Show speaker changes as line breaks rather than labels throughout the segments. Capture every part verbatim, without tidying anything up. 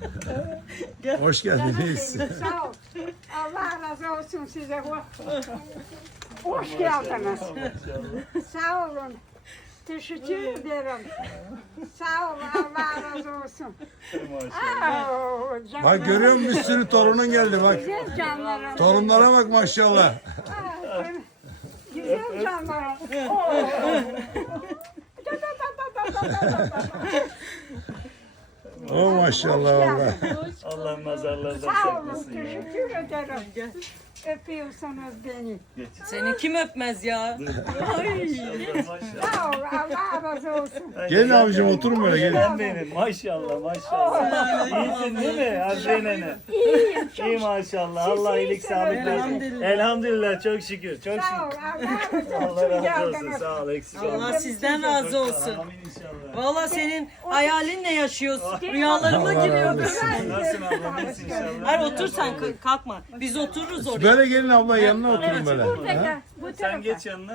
Hoş geldiniz.
Sağ ol. Allah razı olsun size. Hoş, hoş geldiniz. Sağ olun. Teşekkür ederim. Sağ olun. Allah razı olsun. Aa, canlarım.
Bak görüyor musun, bir sürü torunun geldi bak.
Güzel canlarım.
Torunlara bak maşallah.
Aa, güzel canlarım. Oo. Da, da, da, da, da, da, da, da.
Oh maşallah valla.
Allah nazarlardan
Sağ olun.
saklasın ya.
Teşekkür ederim. Öpüyorsunuz beni.
Seni kim öpmez ya?
Maşallah.
Sağ ol. Allah razı olsun.
Gelin abicim oturun böyle gelin.
Gelen benim. Maşallah maşallah. İyisin değil mi Hazire nene?
İyiyim. Çok
İyi maşallah.
Siz
Allah iyilik
iyisiniz.
sağlık versin.
Elhamdülillah.
Elhamdülillah çok şükür. Çok
Sağ ol.
şükür.
Allah razı olsun.
Allah razı olsun.
Geldiniz.
Sağ ol. Eksik olma.
Allah sizden razı olsun.
Amin inşallah.
Valla senin hayalinle yaşıyoruz. Rüyalarıma
Allah
giriyor.
razı olsun.
Nasılsın abla? İyisin inşallah.
Hayır otur sen k- kalkma. Biz otururuz oraya.
Böyle gelin abla, yanına oturun böyle.
Burada bu
Sen
tarafa.
geç yanına.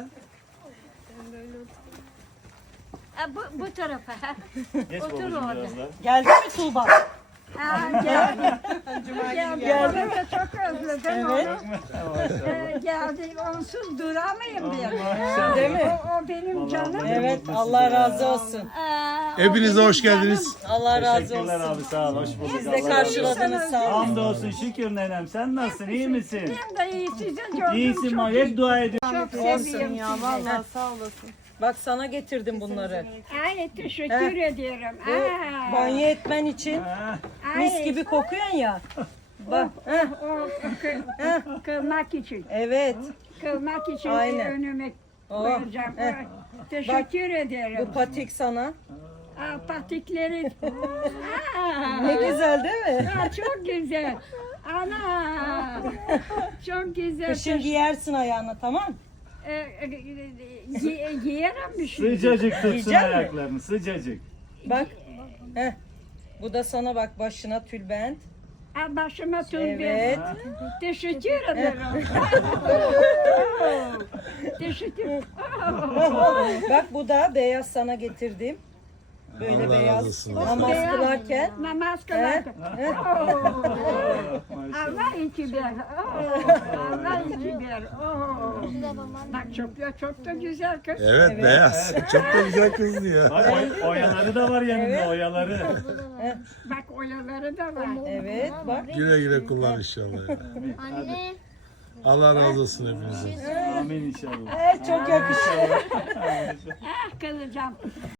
Ha, bu, bu tarafa. ha.
Geç
Otur
babacığım
orada.
biraz daha.
Geldi mi Tuğba?
Ha, geldi. geldi. Onu da çok özledim
Evet.
onu. Ee, geldi. Onsuz duramayayım diye.
Değil mi?
O, o benim canım.
Evet Allah razı olsun.
Ee, o
Hepinize
benim
hoş geldiniz.
canım.
Allah razı
Teşekkürler
olsun.
abi sağ ol. Hoş bulduk.
Siz de
Allah razı olsun.
karşıladınız sağ olun.
Hamdolsun şükür nenem. Sen nasılsın? İyi misin?
Ben de iyi sizin gördüm.
İyisin
çok
ma.
iyi.
Hep dua ediyorum.
Çok seviyorum
ya
sizi.
vallahi sağ olasın. Bak sana getirdim bunları.
Ay teşekkür ederim. Aa,
Banyo etmen için
Ha,
mis
ay,
gibi kokuyorsun ya. Bak. heh,
O kı, kılmak için.
Evet.
Kılmak için
Aynen.
önüme
Oh,
koyacağım.
heh.
Teşekkür ederim.
Bu patik sana.
Aa, patikleri. Aa,
Ne güzel değil mi?
aa, çok güzel. Ana. Çok güzel.
Kışın giyersin ayağına tamam.
Ee, e, e, gi- giyerim bir şey.
Sıcacık tutsun
Yiyecek mi?
ayaklarını. Sıcacık.
Bak. Heh. Bu da sana bak başına tülbent.
Aa, başıma tülbent.
Evet.
Teşekkür ederim. Teşekkür.
Bak bu da beyaz sana getirdim. Böyle
Allah razı
beyaz.
olsun.
Namaz
Beyaz.
kılarken.
Namaz
He?
kılarken.
He?
Oo.
Maşallah.
Allah iki bir. Oo. Allah iki bir. Oo. Bak çok da çok da güzel kız.
Evet, beyaz. Çok da güzel kız diyor.
Bak oy- oyaları da var yanında oyaları.
Bak oyaları da var.
Evet bak.
Güle güle kullan inşallah. ya.
Anne.
Allah razı olsun hepinize.
Amin inşallah.
Evet, çok yakışıyor.
Ah kılacağım.